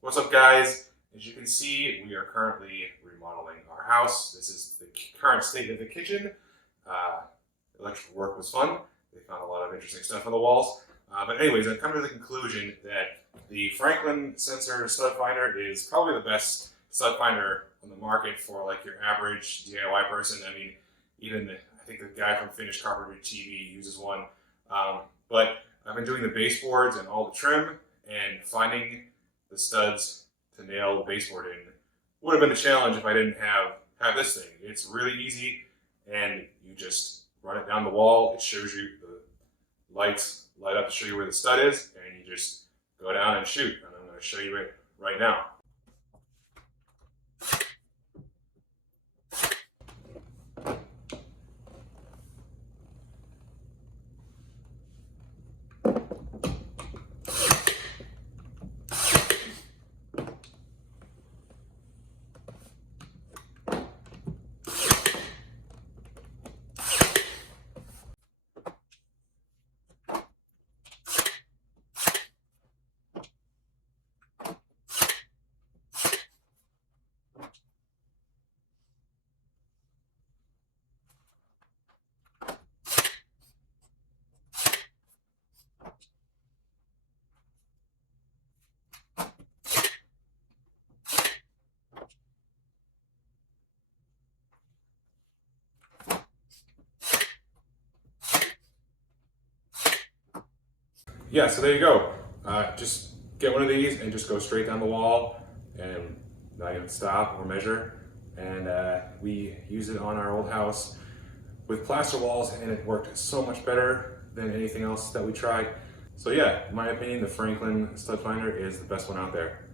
What's up, guys? As you can see, we are currently remodeling our house. This is the current state of the kitchen. Electrical work was fun. They found a lot of interesting stuff on the walls. But anyways, I've come to the conclusion that the Franklin sensor stud finder is probably the best stud finder on the market for like your average DIY person. I mean, even I think the guy from Finished Carpentry TV uses one. But I've been doing the baseboards and all the trim, and finding the studs to nail the baseboard in would have been a challenge if I didn't have this thing. It's really easy, and you just run it down the wall. It shows you the lights light up to show you where the stud is, and you just go down and shoot. And I'm going to show you it right now. Yeah, so there you go. Just get one of these and just go straight down the wall and not even stop or measure. And we use it on our old house with plaster walls, and it worked so much better than anything else that we tried. So yeah, in my opinion, the Franklin stud finder is the best one out there.